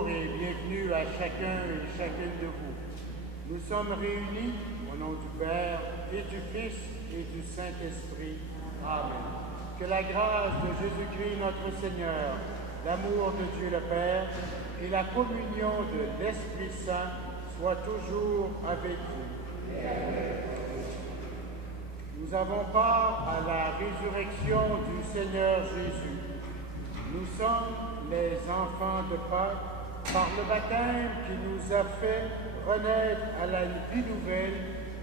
Bonjour et bienvenue à chacun et chacune de vous. Nous sommes réunis au nom du Père et du Fils et du Saint-Esprit. Amen. Que la grâce de Jésus-Christ notre Seigneur, l'amour de Dieu le Père et la communion de l'Esprit Saint soient toujours avec vous. Nous avons part à la résurrection du Seigneur Jésus. Nous sommes les enfants de Pâques par le baptême qui nous a fait renaître à la vie nouvelle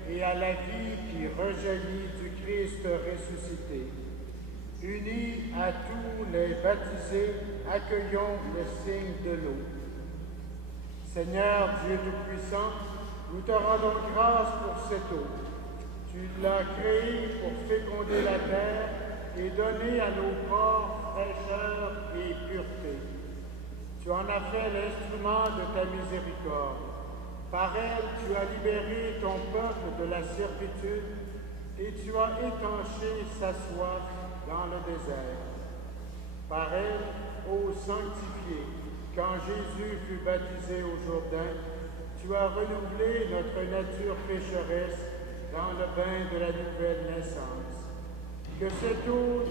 et à la vie qui rejaillit du Christ ressuscité. Unis à tous les baptisés, accueillons le signe de l'eau. Seigneur Dieu Tout-Puissant, nous te rendons grâce pour cette eau. Tu l'as créée pour féconder la terre et donner à nos corps fraîcheur et pureté. Tu en as fait l'instrument de ta miséricorde. Par elle, tu as libéré ton peuple de la servitude et tu as étanché sa soif dans le désert. Par elle, ô sanctifié, quand Jésus fut baptisé au Jourdain, tu as renouvelé notre nature pécheresse dans le bain de la nouvelle naissance. Que cette eau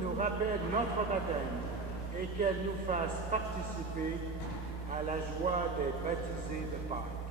nous rappelle notre baptême et qu'elle nous fasse participer à la joie d'être baptisés de Pâques.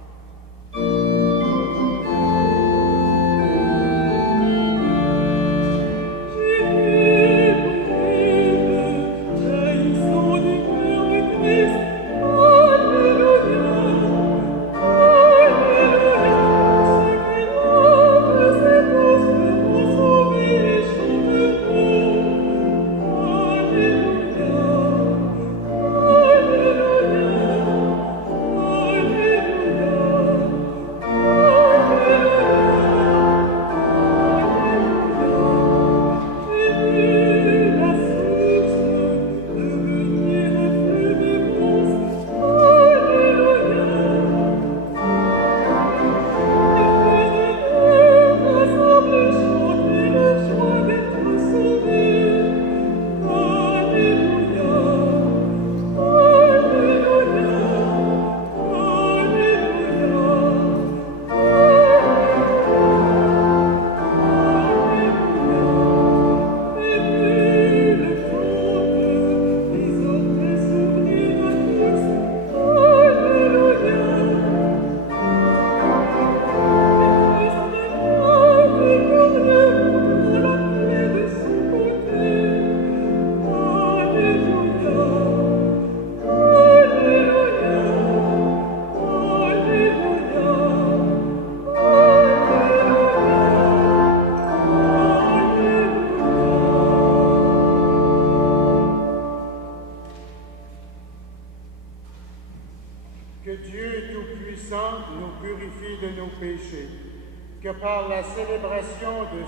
Que par la célébration de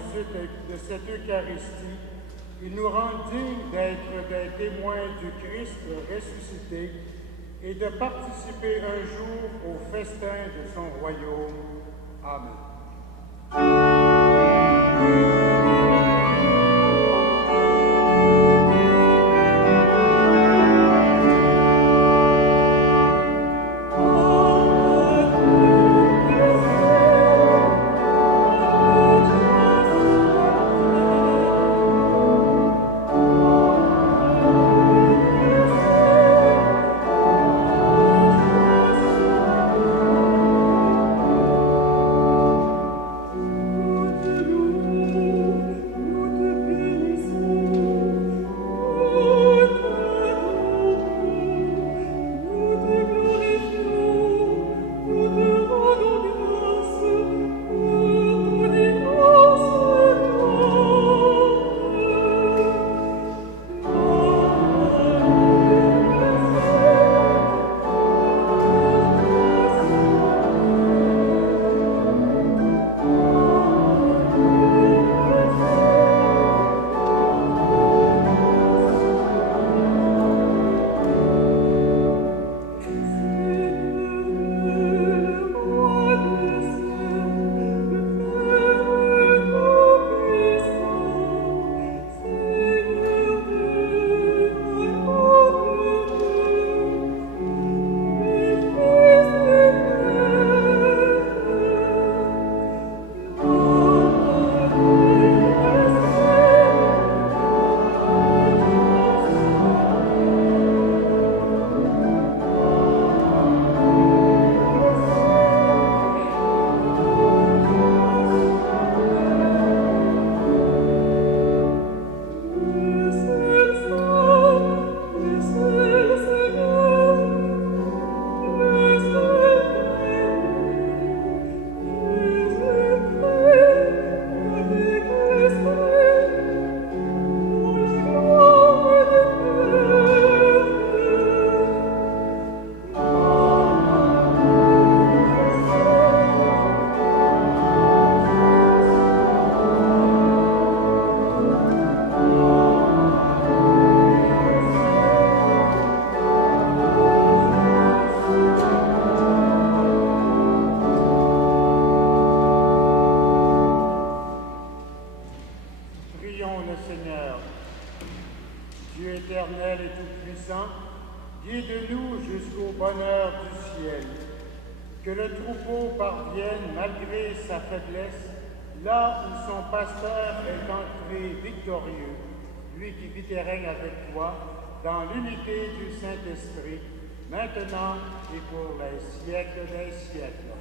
cette Eucharistie, il nous rende dignes d'être des témoins du Christ ressuscité et de participer un jour au festin de son royaume. Amen. conduis-nous jusqu'au bonheur du ciel. Que le troupeau parvienne, malgré sa faiblesse, là où son pasteur est entré victorieux, lui qui vit et règne avec toi, dans l'unité du Saint-Esprit, maintenant et pour les siècles des siècles.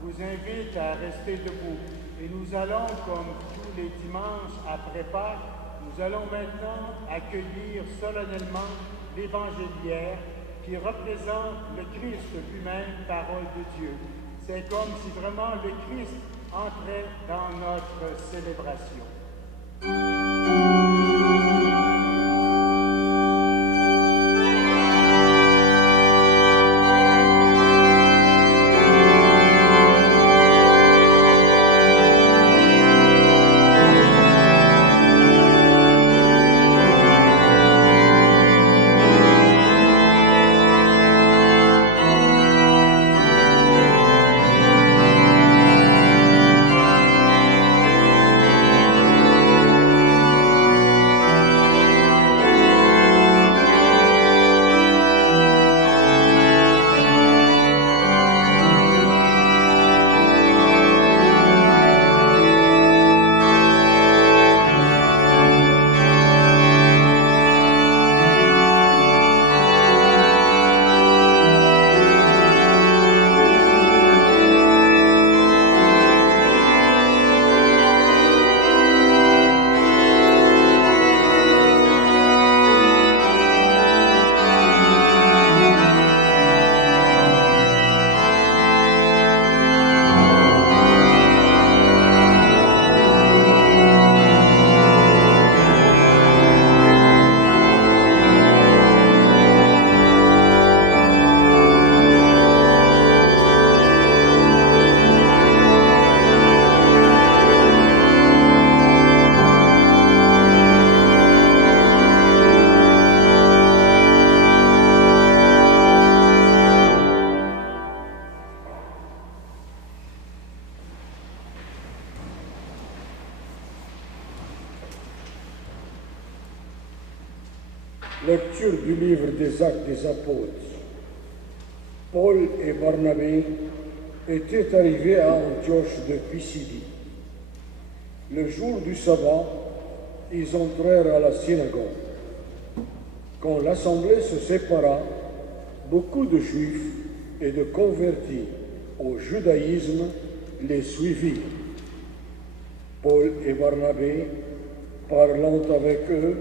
Je vous invite à rester debout et nous allons, comme tous les dimanches après Pâques, nous allons maintenant accueillir solennellement l'évangéliaire qui représente le Christ lui-même, parole de Dieu. C'est comme si vraiment le Christ entrait dans notre célébration. Lecture du livre des Actes des Apôtres. Paul et Barnabé étaient arrivés à Antioche de Pisidie. Le jour du sabbat, ils entrèrent à la synagogue. Quand l'assemblée se sépara, beaucoup de Juifs et de convertis au judaïsme les suivirent. Paul et Barnabé, parlant avec eux,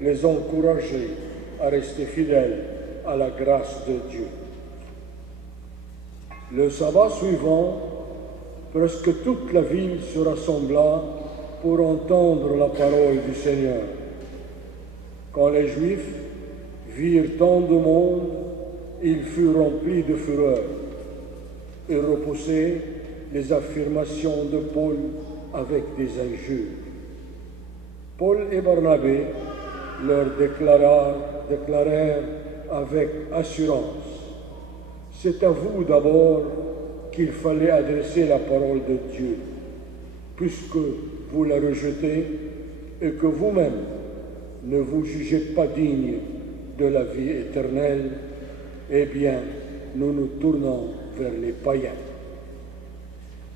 les encourageaient à rester fidèles à la grâce de Dieu. Le sabbat suivant, presque toute la ville se rassembla pour entendre la parole du Seigneur. Quand les Juifs virent tant de monde, ils furent remplis de fureur et repoussaient les affirmations de Paul avec des injures. Paul et Barnabé leur déclarèrent avec assurance: c'est à vous d'abord qu'il fallait adresser la parole de Dieu, puisque vous la rejetez et que vous-même ne vous jugez pas digne de la vie éternelle, eh bien, nous nous tournons vers les païens.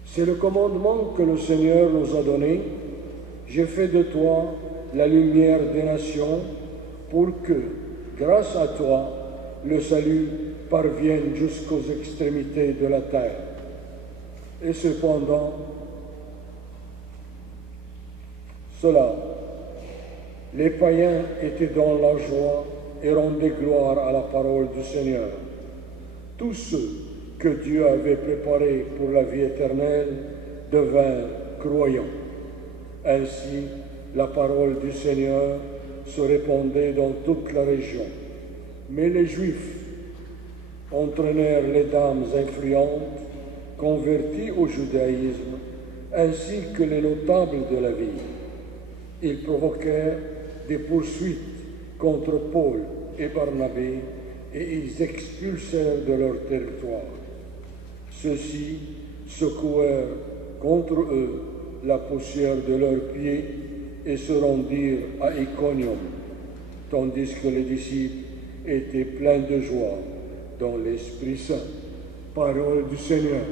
C'est le commandement que le Seigneur nous a donné: j'ai fait de toi la lumière des nations, pour que, grâce à toi, le salut parvienne jusqu'aux extrémités de la terre. Et cependant, les païens étaient dans la joie et rendaient gloire à la parole du Seigneur. Tous ceux que Dieu avait préparés pour la vie éternelle devinrent croyants. Ainsi, la parole du Seigneur se répandait dans toute la région. Mais les Juifs entraînèrent les dames influentes, converties au judaïsme, ainsi que les notables de la ville. Ils provoquèrent des poursuites contre Paul et Barnabé et ils expulsèrent de leur territoire. Ceux-ci secouèrent contre eux la poussière de leurs pieds et se rendirent à Iconium, tandis que les disciples étaient pleins de joie dans l'Esprit Saint. Parole du Seigneur.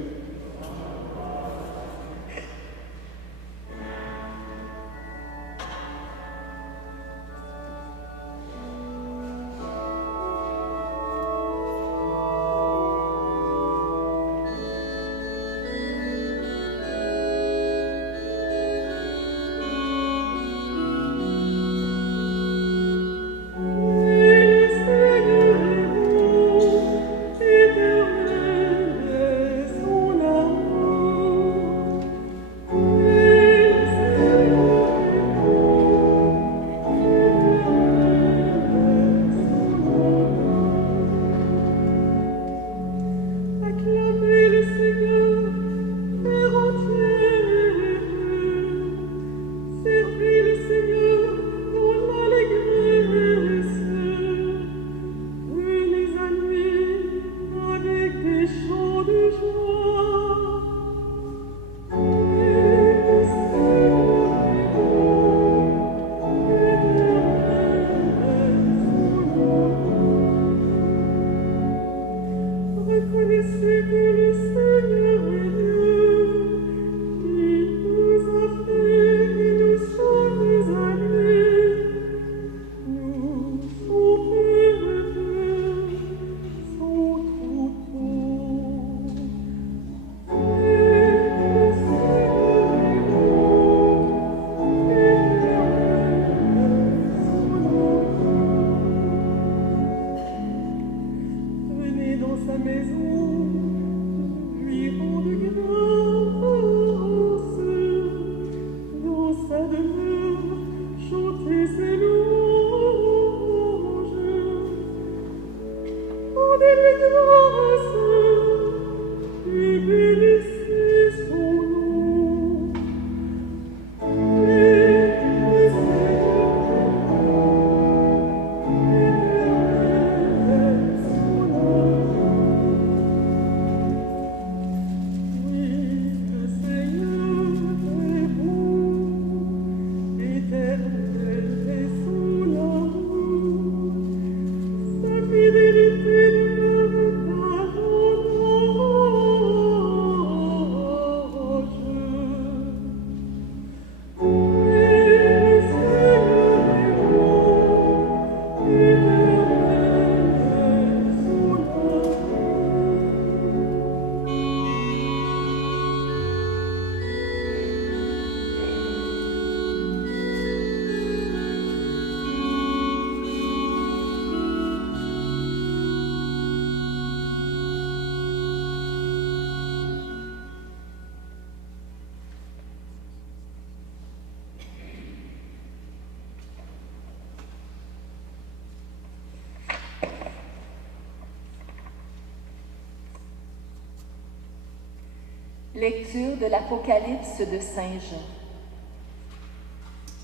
Lecture de l'Apocalypse de Saint Jean.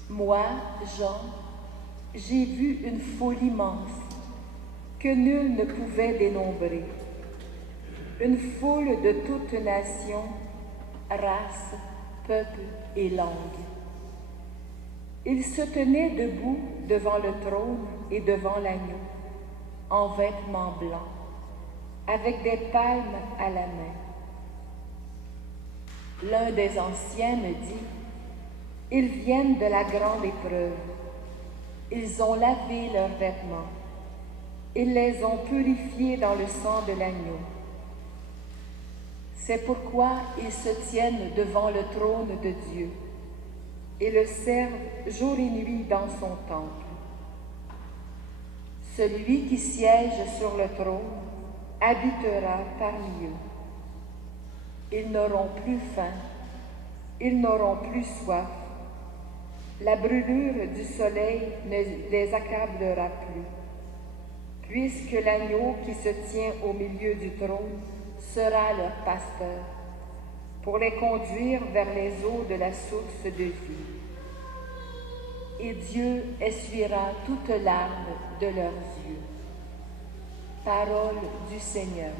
Moi, Jean, j'ai vu une foule immense que nul ne pouvait dénombrer, une foule de toutes nations, races, peuples et langues. Ils se tenaient debout devant le trône et devant l'agneau, en vêtements blancs, avec des palmes à la main. L'un des anciens me dit, « Ils viennent de la grande épreuve. Ils ont lavé leurs vêtements. Ils les ont purifiés dans le sang de l'agneau. C'est pourquoi ils se tiennent devant le trône de Dieu et le servent jour et nuit dans son temple. Celui qui siège sur le trône habitera parmi eux. Ils n'auront plus faim, ils n'auront plus soif. La brûlure du soleil ne les accablera plus, puisque l'agneau qui se tient au milieu du trône sera leur pasteur, pour les conduire vers les eaux de la source de vie. Et Dieu essuiera toute larme de leurs yeux. Parole du Seigneur.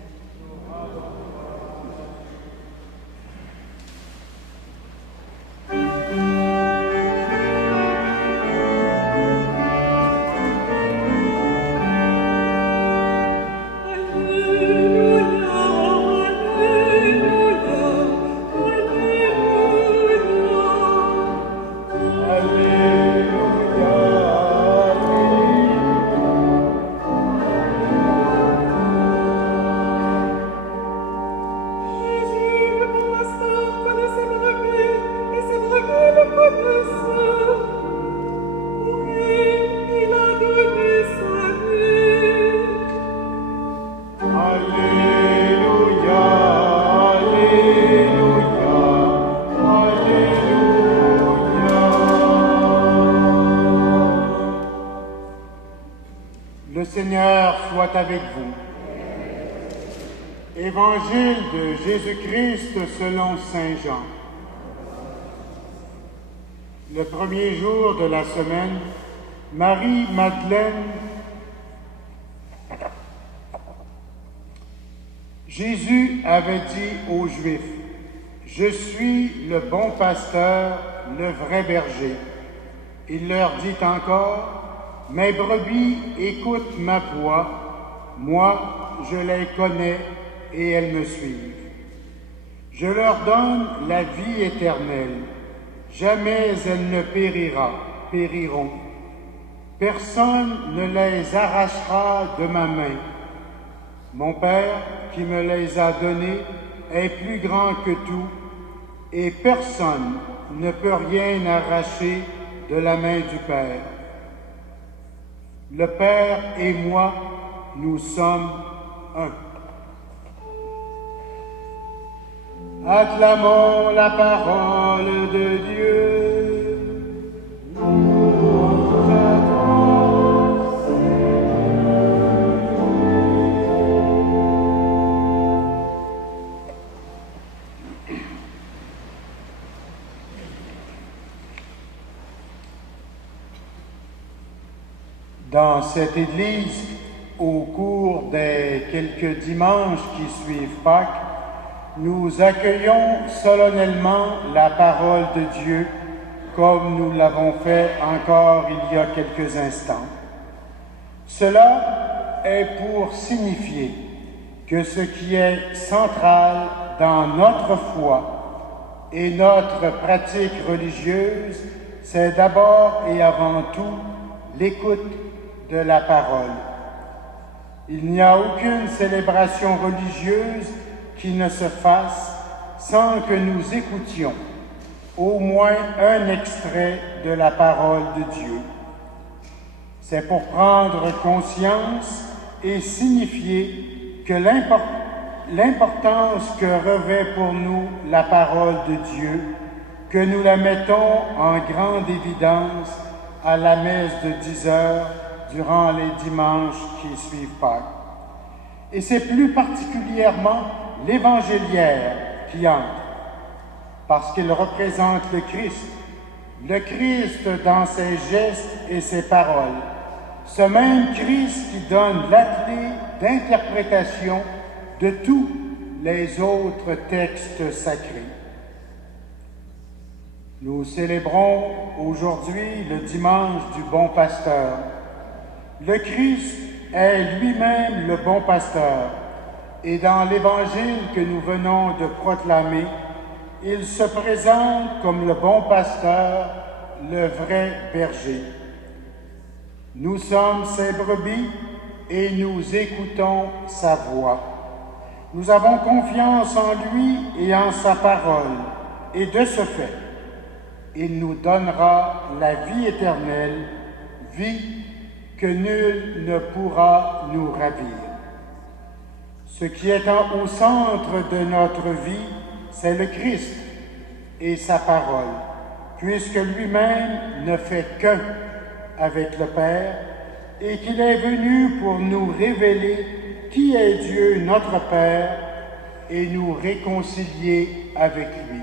avec vous. Évangile de Jésus-Christ selon Saint Jean. Le premier jour de la semaine, Marie-Madeleine, Jésus avait dit aux Juifs, « Je suis le bon pasteur, le vrai berger. » Il leur dit encore, « Mes brebis écoutent ma voix, moi je les connais et elles me suivent. Je leur donne la vie éternelle, jamais elles ne périront. Personne ne les arrachera de ma main. Mon Père qui me les a donnés est plus grand que tout, et personne ne peut rien arracher de la main du Père. Le Père et moi, nous sommes un. » Acclamons la parole de Dieu. Louange à toi, Seigneur. Dans cette Église, au cours des quelques dimanches qui suivent Pâques, nous accueillons solennellement la parole de Dieu comme nous l'avons fait encore il y a quelques instants. Cela est pour signifier que ce qui est central dans notre foi et notre pratique religieuse, c'est d'abord et avant tout l'écoute de la parole. Il n'y a aucune célébration religieuse qui ne se fasse sans que nous écoutions au moins un extrait de la parole de Dieu. C'est pour prendre conscience et signifier que l'importance que revêt pour nous la parole de Dieu, que nous la mettons en grande évidence à la messe de 10 heures durant les dimanches qui suivent Pâques. Et c'est plus particulièrement l'évangéliaire qui entre, parce qu'il représente le Christ dans ses gestes et ses paroles, ce même Christ qui donne la clé d'interprétation de tous les autres textes sacrés. Nous célébrons aujourd'hui le dimanche du bon pasteur. Le Christ est lui-même le bon pasteur. Et dans l'Évangile que nous venons de proclamer, il se présente comme le bon pasteur, le vrai berger. Nous sommes ses brebis et nous écoutons sa voix. Nous avons confiance en lui et en sa parole, et de ce fait, il nous donnera la vie éternelle, vie que nul ne pourra nous ravir. Ce qui est au centre de notre vie, c'est le Christ et sa parole, puisque lui-même ne fait qu'un avec le Père et qu'il est venu pour nous révéler qui est Dieu notre Père et nous réconcilier avec lui.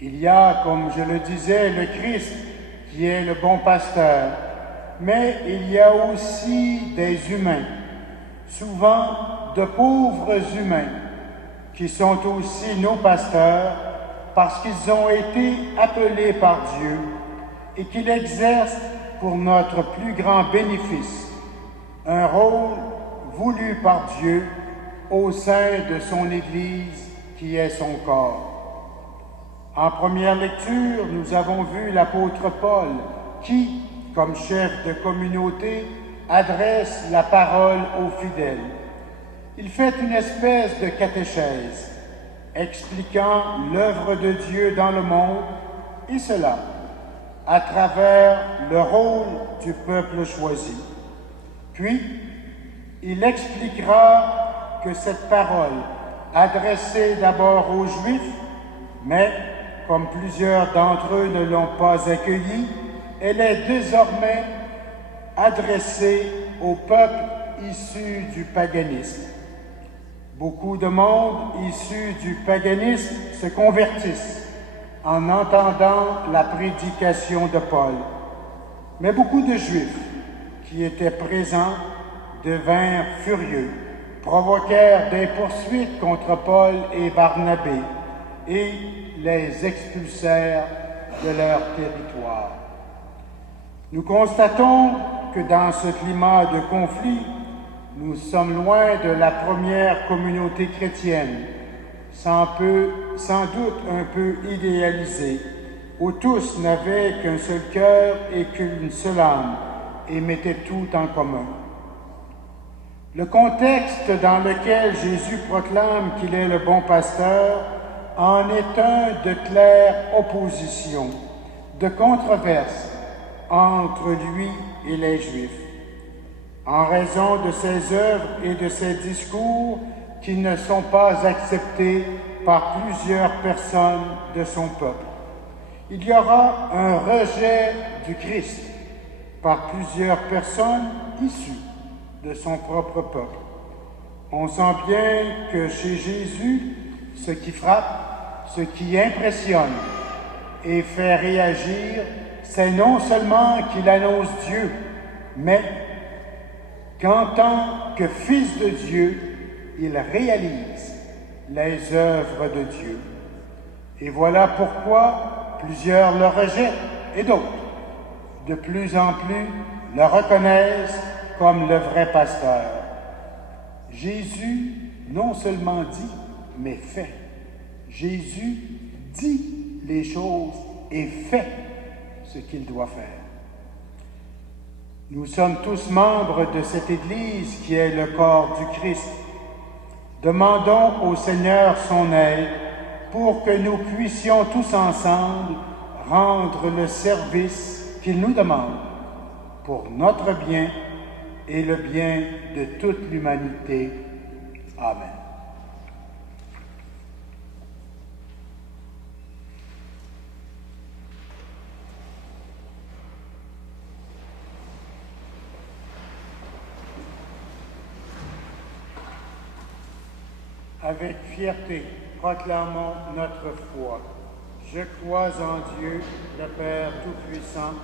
Il y a, comme je le disais, le Christ qui est le bon pasteur, mais il y a aussi des humains, souvent de pauvres humains, qui sont aussi nos pasteurs parce qu'ils ont été appelés par Dieu et qu'ils exercent pour notre plus grand bénéfice un rôle voulu par Dieu au sein de son Église qui est son corps. En première lecture, nous avons vu l'apôtre Paul qui, comme chef de communauté, adresse la parole aux fidèles. Il fait une espèce de catéchèse, expliquant l'œuvre de Dieu dans le monde, et cela à travers le rôle du peuple choisi. Puis, il expliquera que cette parole, adressée d'abord aux Juifs, mais comme plusieurs d'entre eux ne l'ont pas accueillie, elle est désormais adressée au peuple issu du paganisme. Beaucoup de monde issu du paganisme se convertissent en entendant la prédication de Paul. Mais beaucoup de Juifs qui étaient présents devinrent furieux, provoquèrent des poursuites contre Paul et Barnabé et les expulsèrent de leur territoire. Nous constatons que dans ce climat de conflit, nous sommes loin de la première communauté chrétienne, sans doute un peu idéalisée, où tous n'avaient qu'un seul cœur et qu'une seule âme, et mettaient tout en commun. Le contexte dans lequel Jésus proclame qu'il est le bon pasteur en est un de claire opposition, de controverse entre lui et les Juifs, en raison de ses œuvres et de ses discours qui ne sont pas acceptés par plusieurs personnes de son peuple. Il y aura un rejet du Christ par plusieurs personnes issues de son propre peuple. On sent bien que chez Jésus, ce qui frappe, ce qui impressionne et fait réagir, c'est non seulement qu'il annonce Dieu, mais qu'en tant que Fils de Dieu, il réalise les œuvres de Dieu. Et voilà pourquoi plusieurs le rejettent et d'autres, de plus en plus, le reconnaissent comme le vrai pasteur. Jésus non seulement dit, mais fait. Jésus dit les choses et fait ce qu'il doit faire. Nous sommes tous membres de cette Église qui est le corps du Christ. Demandons au Seigneur son aide pour que nous puissions tous ensemble rendre le service qu'il nous demande pour notre bien et le bien de toute l'humanité. Amen. Avec fierté, proclamons notre foi. Je crois en Dieu, le Père Tout-Puissant,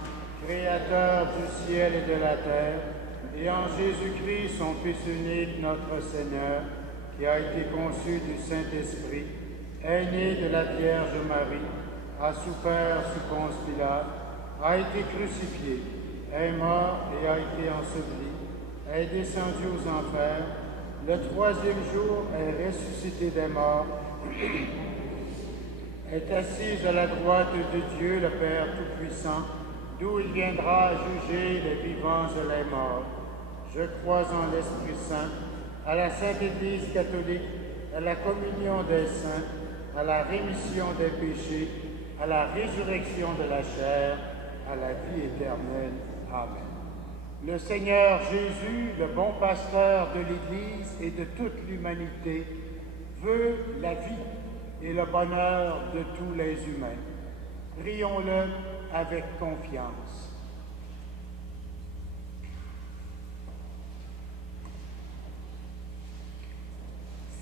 Créateur du ciel et de la terre, et en Jésus-Christ, son Fils unique, notre Seigneur, qui a été conçu du Saint-Esprit, est né de la Vierge Marie, a souffert sous Ponce Pilate, a été crucifié, est mort et a été enseveli, est descendu aux enfers, le troisième jour est ressuscité des morts, est assis à la droite de Dieu, le Père Tout-Puissant, d'où il viendra juger les vivants et les morts. Je crois en l'Esprit Saint, à la Sainte Église catholique, à la communion des saints, à la rémission des péchés, à la résurrection de la chair, à la vie éternelle. Amen. Le Seigneur Jésus, le bon pasteur de l'Église et de toute l'humanité, veut la vie et le bonheur de tous les humains. Prions-le avec confiance.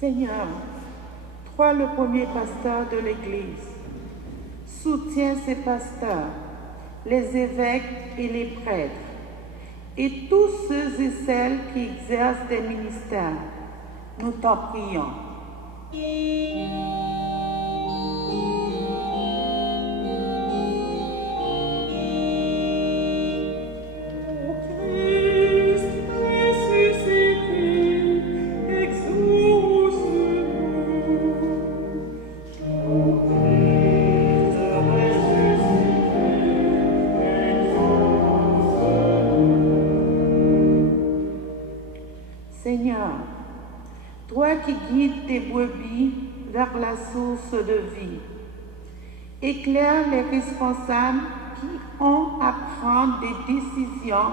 Seigneur, toi le premier pasteur de l'Église, soutiens ces pasteurs, les évêques et les prêtres, et tous ceux et celles qui exercent des ministères. Nous t'en prions. Seigneur, toi qui guides tes brebis vers la source de vie, éclaire les responsables qui ont à prendre des décisions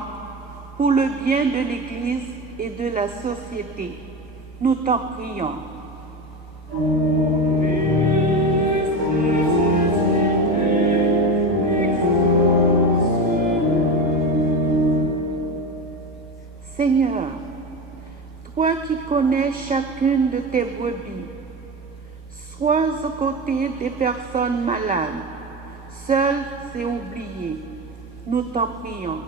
pour le bien de l'Église et de la société. Nous t'en prions. Seigneur, toi qui connais chacune de tes brebis, sois aux côtés des personnes malades, seules et oubliées. Nous t'en prions.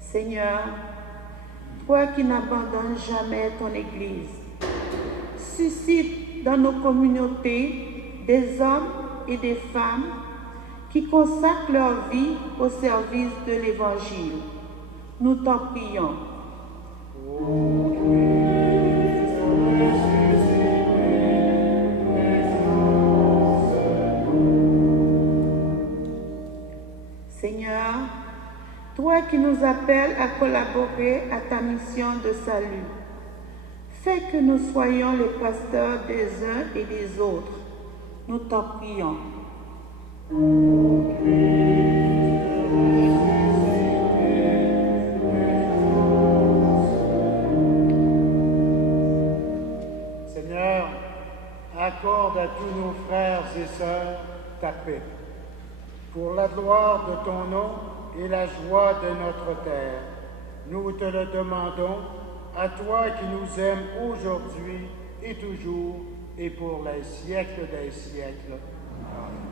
Seigneur, toi qui n'abandonnes jamais ton Église, suscite dans nos communautés des hommes et des femmes qui consacrent leur vie au service de l'Évangile. Nous t'en prions. Seigneur, toi qui nous appelles à collaborer à ta mission de salut, fais que nous soyons les pasteurs des uns et des autres. Nous t'en prions. Seigneur, accorde à tous nos frères et sœurs ta paix. Pour la gloire de ton nom et la joie de notre terre, nous te le demandons, à toi qui nous aimes aujourd'hui et toujours et pour les siècles des siècles. Amen.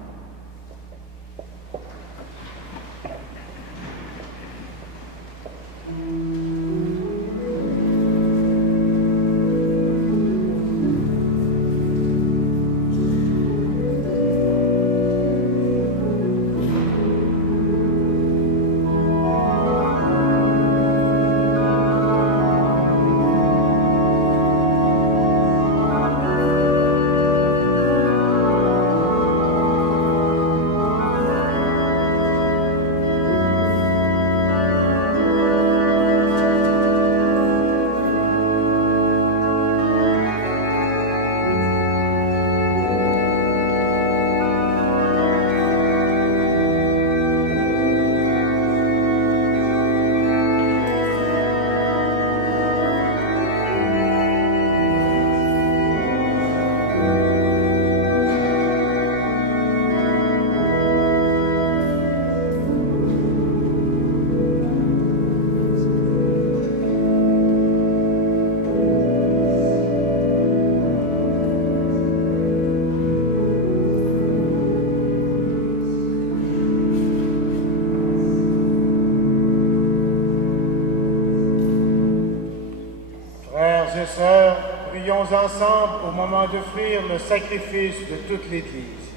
Frères et sœurs, prions ensemble au moment d'offrir le sacrifice de toute l'Église.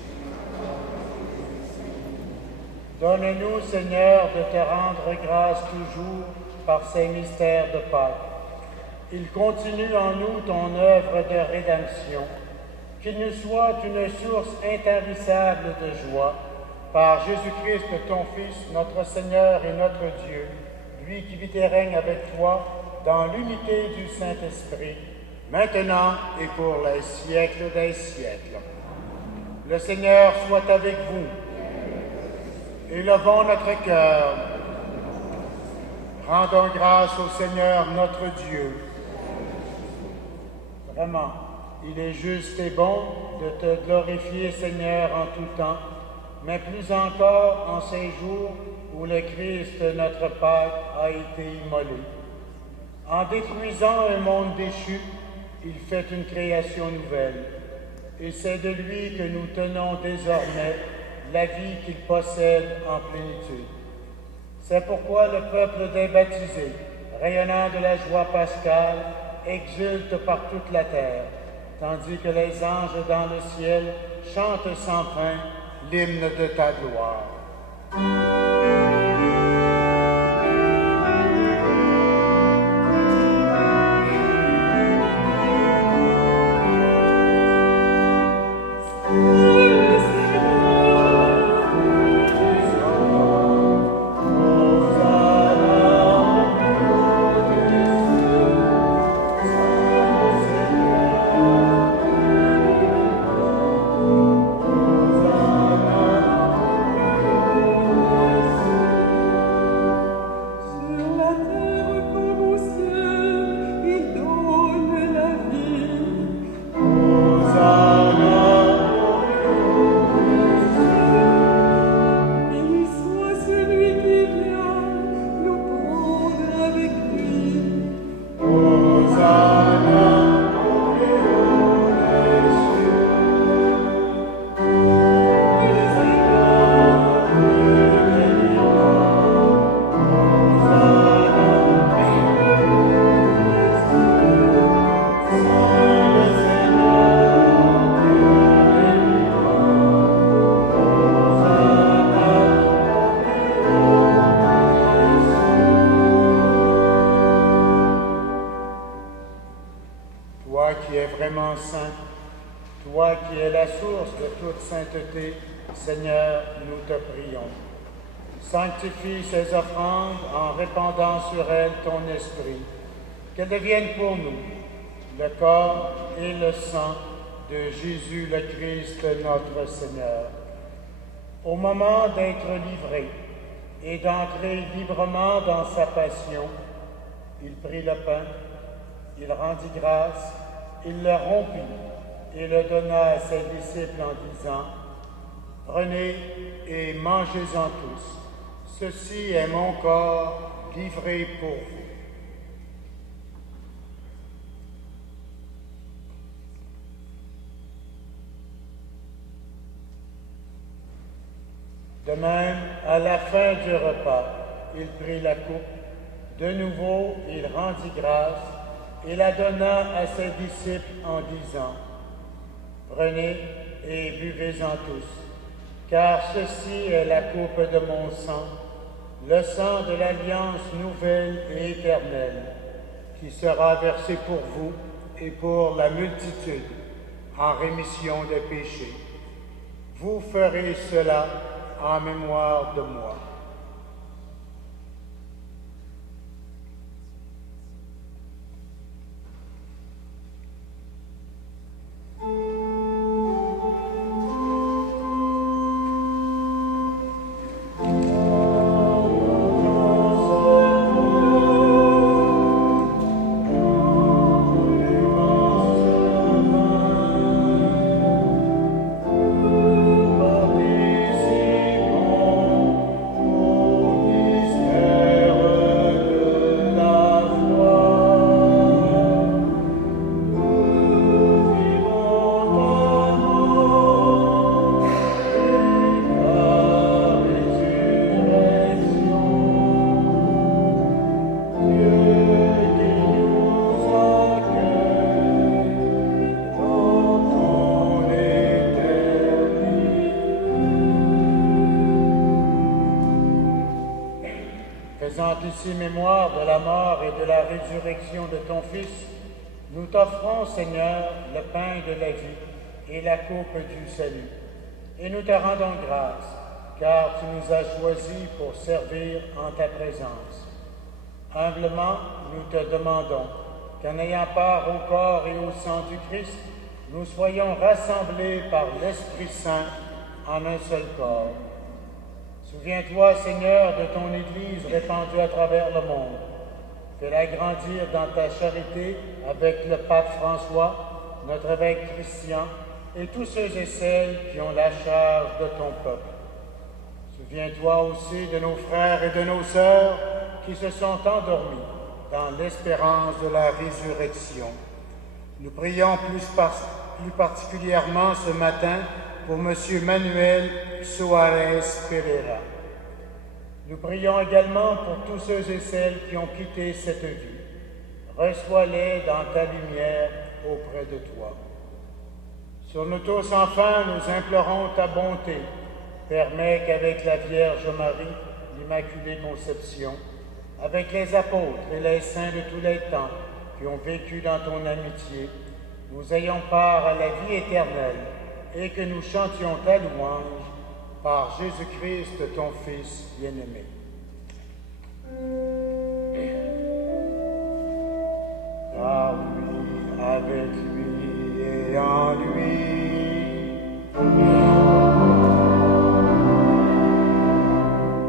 Donne-nous, Seigneur, de te rendre grâce toujours par ces mystères de Pâques. Il continue en nous ton œuvre de rédemption, qu'il nous soit une source intarissable de joie, par Jésus-Christ, ton Fils, notre Seigneur et notre Dieu, lui qui vit et règne avec toi dans l'unité du Saint-Esprit, maintenant et pour les siècles des siècles. Le Seigneur soit avec vous. Élevons notre cœur. Rendons grâce au Seigneur notre Dieu. Vraiment, il est juste et bon de te glorifier, Seigneur, en tout temps, mais plus encore en ces jours où le Christ, notre Pâque, a été immolé. En détruisant un monde déchu, il fait une création nouvelle. Et c'est de lui que nous tenons désormais la vie qu'il possède en plénitude. C'est pourquoi le peuple des baptisés, rayonnant de la joie pascale, exulte par toute la terre, tandis que les anges dans le ciel chantent sans fin l'hymne de ta gloire. de toute sainteté, Seigneur, nous te prions. Sanctifie ces offrandes en répandant sur elles ton esprit, qu'elles deviennent pour nous le corps et le sang de Jésus le Christ, notre Seigneur. Au moment d'être livré et d'entrer librement dans sa passion, il prit le pain, il rendit grâce, il le rompit et le donna à ses disciples en disant: « Prenez et mangez-en tous. Ceci est mon corps livré pour vous. » De même, à la fin du repas, il prit la coupe. De nouveau, il rendit grâce et la donna à ses disciples en disant: « Prenez et buvez-en tous, car ceci est la coupe de mon sang, le sang de l'alliance nouvelle et éternelle, qui sera versé pour vous et pour la multitude en rémission des péchés. Vous ferez cela en mémoire de moi. » Faisant ici mémoire de la mort et de la résurrection de ton Fils, nous t'offrons, Seigneur, le pain de la vie et la coupe du salut. Et nous te rendons grâce, car tu nous as choisis pour servir en ta présence. Humblement, nous te demandons qu'en ayant part au corps et au sang du Christ, nous soyons rassemblés par l'Esprit Saint en un seul corps. Souviens-toi, Seigneur, de ton Église répandue à travers le monde. Fais-la grandir dans ta charité avec le pape François, notre évêque Christian, et tous ceux et celles qui ont la charge de ton peuple. Souviens-toi aussi de nos frères et de nos sœurs qui se sont endormis dans l'espérance de la résurrection. Nous prions plus particulièrement ce matin pour M. Manuel Soares Pereira. Nous prions également pour tous ceux et celles qui ont quitté cette vie. Reçois-les dans ta lumière auprès de toi. Sur nous tous, enfin, nous implorons ta bonté. Permets qu'avec la Vierge Marie, l'Immaculée Conception, avec les apôtres et les saints de tous les temps qui ont vécu dans ton amitié, nous ayons part à la vie éternelle et que nous chantions ta louange par Jésus-Christ, ton Fils bien-aimé. Par lui, avec lui et en lui.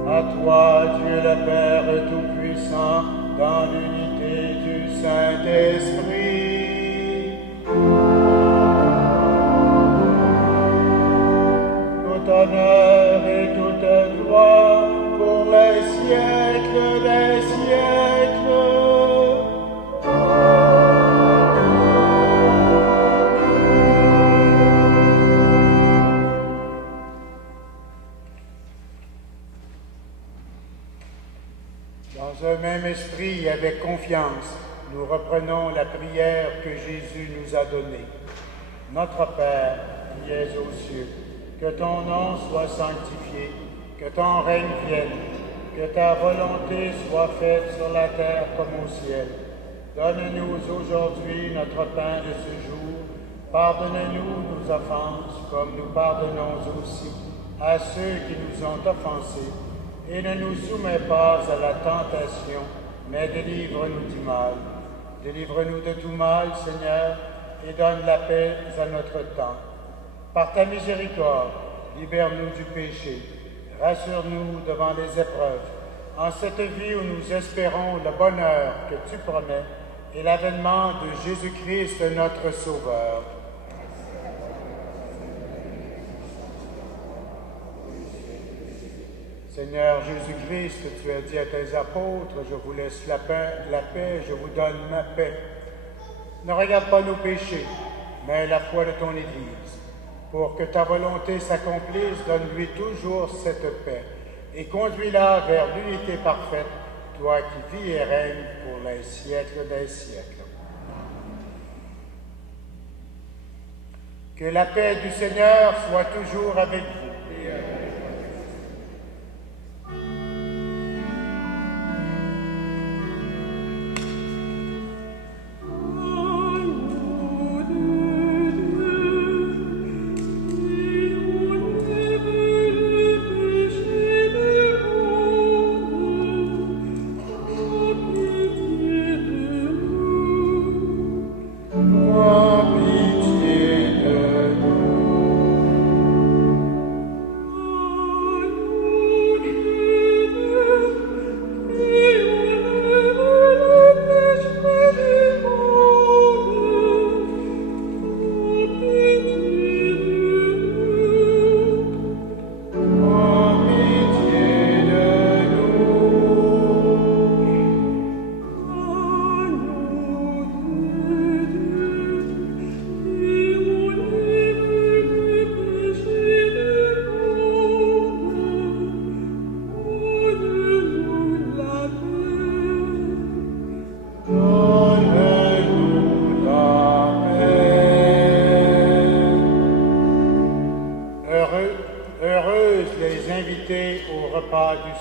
À toi, Dieu le Père Tout-Puissant, dans l'unité du Saint-Esprit. Tout honneur et toute gloire pour les siècles des siècles. Dans un même esprit et avec confiance, nous reprenons la prière que Jésus nous a donnée. Notre Père, qui es aux cieux, que ton nom soit sanctifié, que ton règne vienne, que ta volonté soit faite sur la terre comme au ciel. Donne-nous aujourd'hui notre pain de ce jour. Pardonnez-nous nos offenses, comme nous pardonnons aussi à ceux qui nous ont offensés, et ne nous soumets pas à la tentation, mais délivre-nous du mal. Délivre-nous de tout mal, Seigneur, et donne la paix à notre temps. Par ta miséricorde, libère-nous du péché, rassure-nous devant les épreuves, en cette vie où nous espérons le bonheur que tu promets et l'avènement de Jésus-Christ, notre Sauveur. Seigneur Jésus-Christ, tu as dit à tes apôtres, je vous laisse la paix, je vous donne ma paix. Ne regarde pas nos péchés, mais la foi de ton Église. Pour que ta volonté s'accomplisse, donne-lui toujours cette paix et conduis-la vers l'unité parfaite, toi qui vis et règnes pour les siècles des siècles. Que la paix du Seigneur soit toujours avec vous.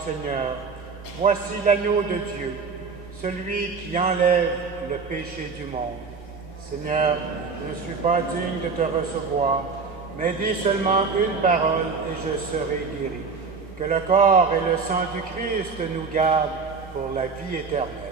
Seigneur, voici l'agneau de Dieu, celui qui enlève le péché du monde. Seigneur, je ne suis pas digne de te recevoir, mais dis seulement une parole et je serai guéri. Que le corps et le sang du Christ nous gardent pour la vie éternelle.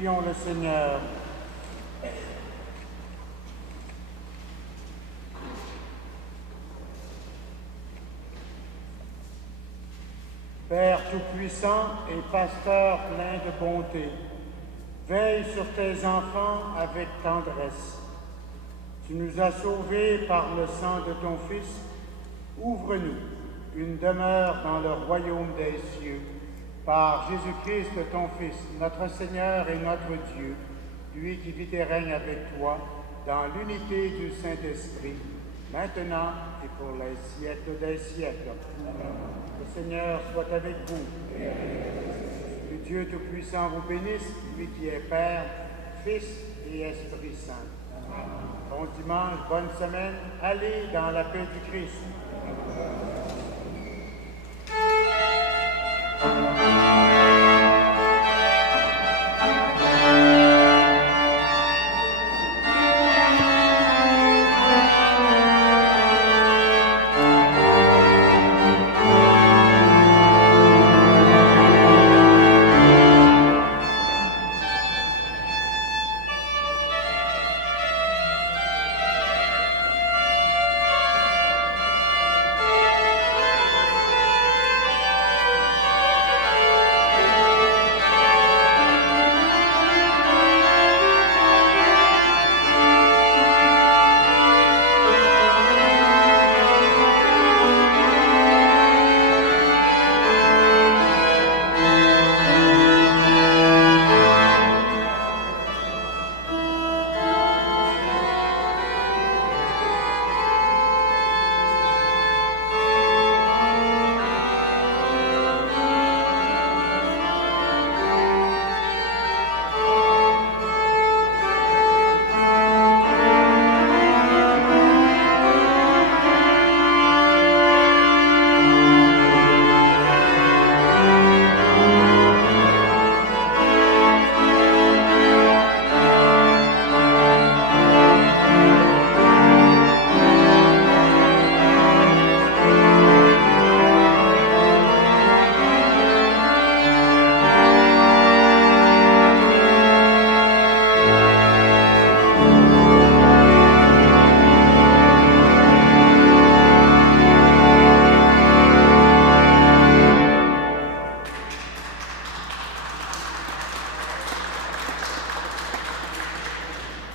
Prions le Seigneur. Père Tout-Puissant et Pasteur plein de bonté, veille sur tes enfants avec tendresse. Tu nous as sauvés par le sang de ton Fils. Ouvre-nous une demeure dans le royaume des cieux, par Jésus-Christ, ton Fils, notre Seigneur et notre Dieu, lui qui vit et règne avec toi, dans l'unité du Saint-Esprit, maintenant et pour les siècles des siècles. Amen. Le Seigneur soit avec vous. Que Dieu Tout-Puissant vous bénisse, lui qui est Père, Fils et Esprit Saint. Bon dimanche, bonne semaine, allez dans la paix du Christ.